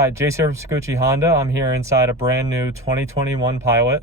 Hi, Jace here from Scucci Honda. I'm here inside a brand new 2021 Pilot.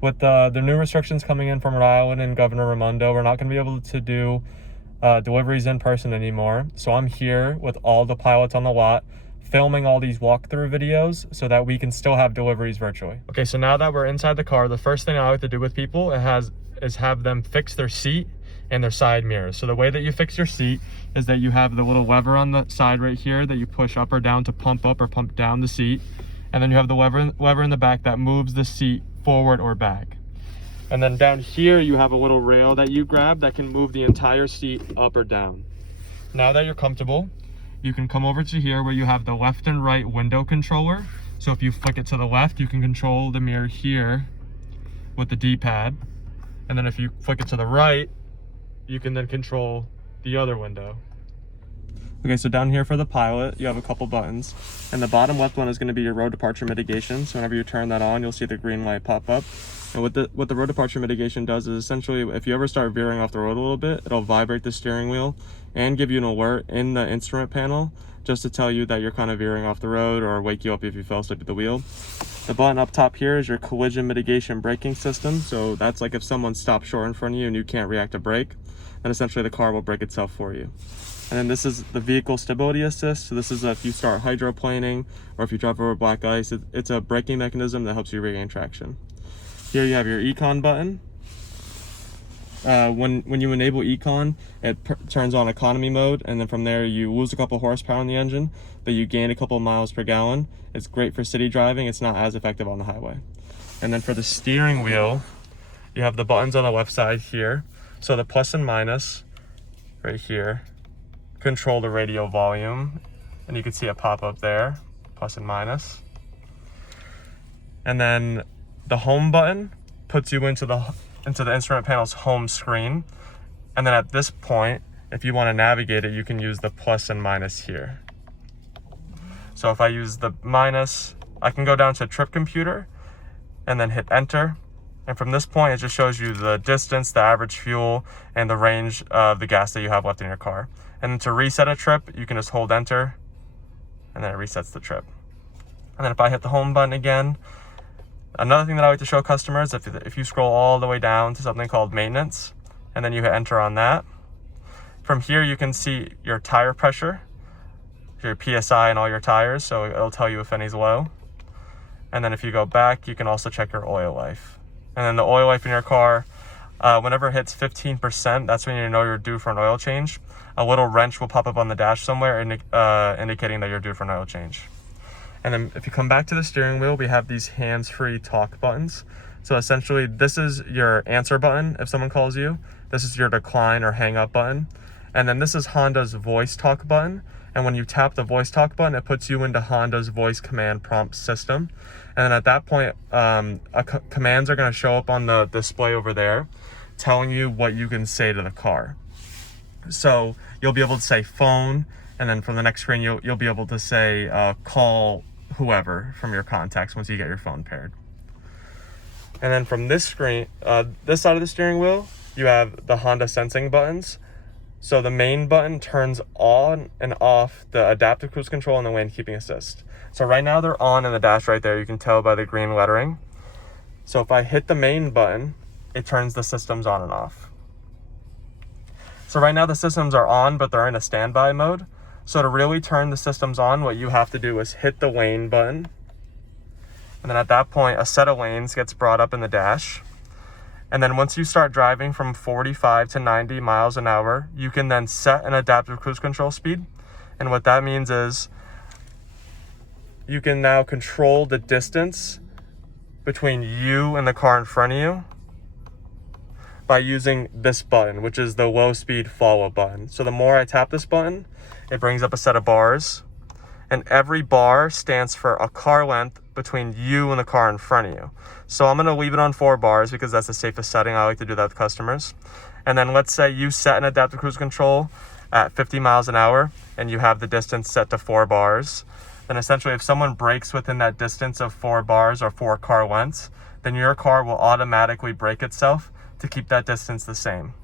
With the new restrictions coming in from Rhode Island and Governor Raimondo, we're not going to be able to do deliveries in person anymore. So I'm here with all the pilots on the lot, filming all these walkthrough videos so that we can still have deliveries virtually. Okay, so now that we're inside the car, the first thing I like to do with people is have them fix their seat and their side mirrors. So the way that you fix your seat is that you have the little lever on the side right here that you push up or down to pump up or pump down the seat. And then you have the lever in the back that moves the seat forward or back. And then down here, you have a little rail that you grab that can move the entire seat up or down. Now that you're comfortable, you can come over to here where you have the left and right window controller. So if you flick it to the left, you can control the mirror here with the D-pad. And then if you flick it to the right, you can then control the other window. Okay, so down here for the Pilot, you have a couple buttons. And the bottom left one is going to be your road departure mitigation. So whenever you turn that on, you'll see the green light pop up. And what the road departure mitigation does is essentially, if you ever start veering off the road a little bit, it'll vibrate the steering wheel and give you an alert in the instrument panel just to tell you that you're kind of veering off the road or wake you up if you fell asleep at the wheel. The button up top here is your collision mitigation braking system. So that's like if someone stops short in front of you and you can't react to brake, then essentially the car will brake itself for you. And then this is the vehicle stability assist. So this is if you start hydroplaning or if you drive over black ice, it's a braking mechanism that helps you regain traction. Here you have your Econ button. When you enable Econ, it turns on economy mode, and then from there you lose a couple horsepower in the engine, but you gain a couple miles per gallon. It's great for city driving. It's not as effective on the highway. And then for the steering wheel, you have the buttons on the left side here. So the plus and minus right here control the radio volume, and you can see it pop up there, plus and minus. And then the home button puts you into the instrument panel's home screen. And then at this point, if you want to navigate it, you can use the plus and minus here. So if I use the minus, I can go down to trip computer and then hit enter. And from this point, it just shows you the distance, the average fuel, and the range of the gas that you have left in your car. And then to reset a trip, you can just hold enter, and then it resets the trip. And then if I hit the home button again, another thing that I like to show customers, if you scroll all the way down to something called maintenance, and then you hit enter on that, from here you can see your tire pressure, your PSI and all your tires, so it'll tell you if any's low. And then if you go back, you can also check your oil life. And then the oil life in your car, whenever it hits 15%, that's when you know you're due for an oil change. A little wrench will pop up on the dash somewhere, indicating that you're due for an oil change. And then if you come back to the steering wheel, we have these hands-free talk buttons. So essentially, this is your answer button if someone calls you. This is your decline or hang up button. And then this is Honda's voice talk button. And when you tap the voice talk button, it puts you into Honda's voice command prompt system. And then at that point, commands are going to show up on the display over there, telling you what you can say to the car. So you'll be able to say phone, and then from the next screen, you'll be able to say call whoever from your contacts once you get your phone paired. And then from this screen, this side of the steering wheel, you have the Honda sensing buttons. So the main button turns on and off the adaptive cruise control and the lane keeping assist. So right now they're on in the dash right there. You can tell by the green lettering. So if I hit the main button, it turns the systems on and off. So right now the systems are on, but they're in a standby mode. So to really turn the systems on, what you have to do is hit the lane button. And then at that point, a set of lanes gets brought up in the dash. And then once you start driving from 45 to 90 miles an hour, you can then set an adaptive cruise control speed. And what that means is you can now control the distance between you and the car in front of you by using this button, which is the low speed follow button. So the more I tap this button, it brings up a set of bars, and every bar stands for a car length between you and the car in front of you. So I'm gonna leave it on 4 bars because that's the safest setting. I like to do that with customers. And then let's say you set an adaptive cruise control at 50 miles an hour and you have the distance set to 4 bars. Then essentially if someone brakes within that distance of 4 bars or 4 car lengths, then your car will automatically brake itself to keep that distance the same.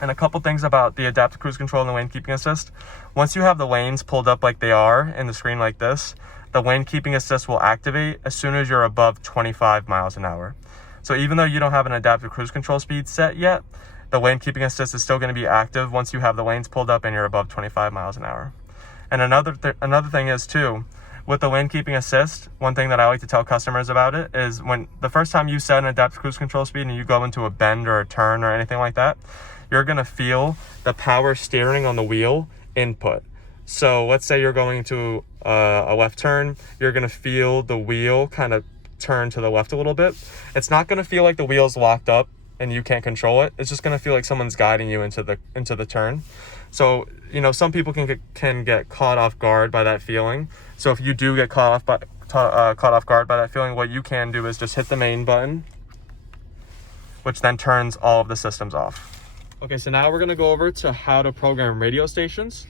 And a couple things about the adaptive cruise control and the lane keeping assist. Once you have the lanes pulled up like they are in the screen like this, the lane keeping assist will activate as soon as you're above 25 miles an hour. So even though you don't have an adaptive cruise control speed set yet, the lane keeping assist is still going to be active once you have the lanes pulled up and you're above 25 miles an hour. And another thing is too, with the lane keeping assist, one thing that I like to tell customers about it is when the first time you set an adaptive cruise control speed and you go into a bend or a turn or anything like that, you're going to feel the power steering on the wheel input. So let's say you're going to a left turn, you're going to feel the wheel kind of turn to the left a little bit. It's not going to feel like the wheel's locked up and you can't control it. It's just going to feel like someone's guiding you into the turn. So, you know, some people can get caught off guard by that feeling. So if you do get caught off guard by that feeling, what you can do is just hit the main button, which then turns all of the systems off. Okay, so now we're going to go over to how to program radio stations.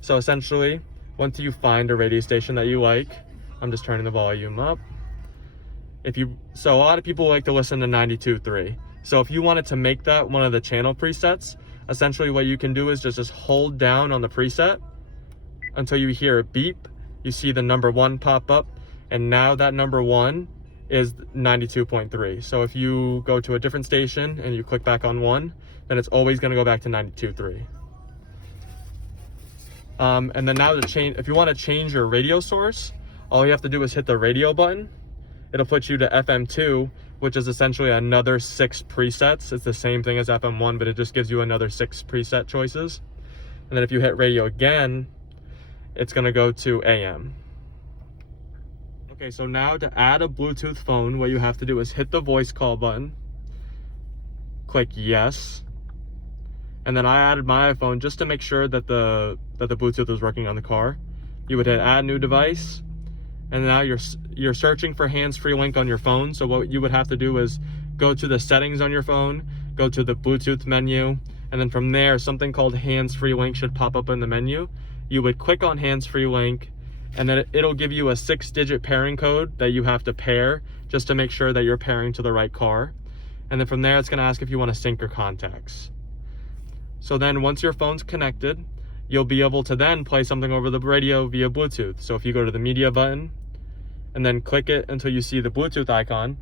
So essentially, once you find a radio station that you like, I'm just turning the volume up. So a lot of people like to listen to 92.3. So if you wanted to make that one of the channel presets, essentially what you can do is just hold down on the preset until you hear a beep. You see the number 1 pop up, and now that number 1 is 92.3. So if you go to a different station and you click back on 1, then it's always going to go back to 92.3. And then now if you want to change your radio source, all you have to do is hit the radio button. It'll put you to FM2, which is essentially another 6 presets. It's the same thing as FM1, but it just gives you another 6 preset choices. And then if you hit radio again, it's going to go to AM. Okay, so now to add a Bluetooth phone, what you have to do is hit the voice call button, click yes, and then I added my iPhone just to make sure that the Bluetooth was working on the car. You would hit add new device, and now you're searching for hands-free link on your phone. So what you would have to do is go to the settings on your phone, go to the Bluetooth menu, and then from there something called hands-free link should pop up in the menu. You would click on hands-free link, and then it'll give you a 6-digit pairing code that you have to pair just to make sure that you're pairing to the right car. And then from there it's going to ask if you want to sync your contacts. So then once your phone's connected, you'll be able to then play something over the radio via Bluetooth. So if you go to the media button and then click it until you see the Bluetooth icon,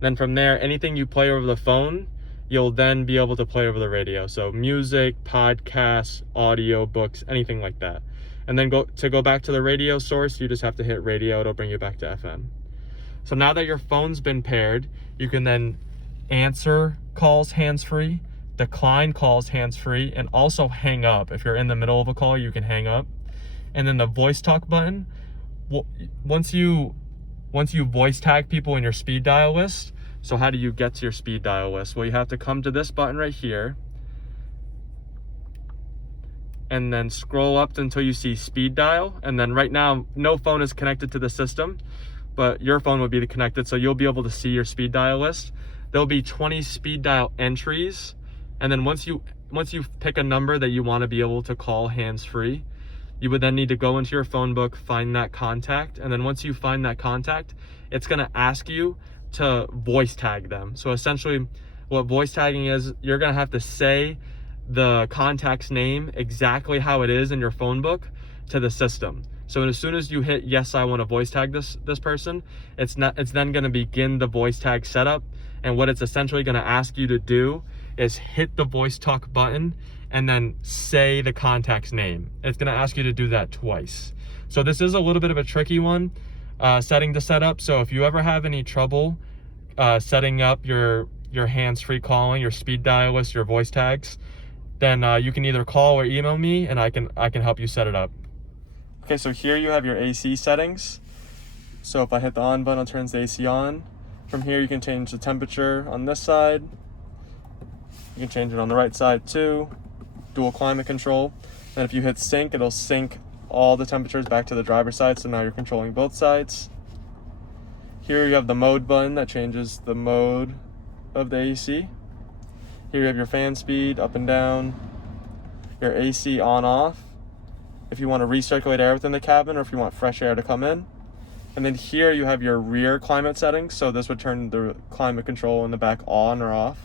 then from there, anything you play over the phone, you'll then be able to play over the radio. So music, podcasts, audio, books, anything like that. And then to go back to the radio source, you just have to hit radio. It'll bring you back to FM. So now that your phone's been paired, you can then answer calls hands-free, decline calls hands-free, and also hang up. If you're in the middle of a call, you can hang up. And then the voice talk button, once you voice tag people in your speed dial list, so how do you get to your speed dial list? Well, you have to come to this button right here and then scroll up until you see speed dial. And then right now, no phone is connected to the system, but your phone will be connected, so you'll be able to see your speed dial list. There'll be 20 speed dial entries. And then once you pick a number that you want to be able to call hands-free, you would then need to go into your phone book, find that contact. And then once you find that contact, it's going to ask you to voice tag them. So essentially what voice tagging is, you're going to have to say the contact's name exactly how it is in your phone book to the system. So as soon as you hit yes, I want to voice tag this person, it's then going to begin the voice tag setup. And what it's essentially going to ask you to do is hit the voice talk button and then say the contact's name. It's going to ask you to do that twice. So this is a little bit of a tricky one, setting to set up. So if you ever have any trouble setting up your hands-free calling, your speed dial list, your voice tags, then you can either call or email me, and I can help you set it up. Okay, so here you have your AC settings. So if I hit the on button, it turns the AC on. From here you can change the temperature on this side. You can change it on the right side too. Dual climate control. And if you hit sync, it'll sync all the temperatures back to the driver's side, so now you're controlling both sides. Here you have the mode button that changes the mode of the AC. Here you have your fan speed up and down, your AC on off, if you want to recirculate air within the cabin or if you want fresh air to come in. And then here you have your rear climate settings, so this would turn the climate control in the back on or off.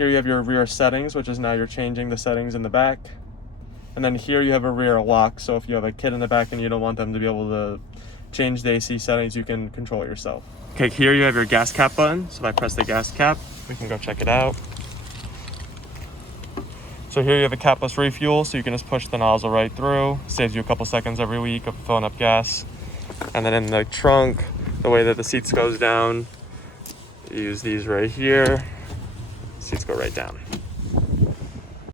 Here you have your rear settings, which is now you're changing the settings in the back. And then here you have a rear lock, so if you have a kid in the back and you don't want them to be able to change the AC settings, you can control it yourself. Okay, here you have your gas cap button. So if I press the gas cap, we can go check it out. So here you have a capless refuel, so you can just push the nozzle right through. Saves you a couple seconds every week of filling up gas. And then in the trunk, the way that the seats goes down, you use these right here. Seats go right down.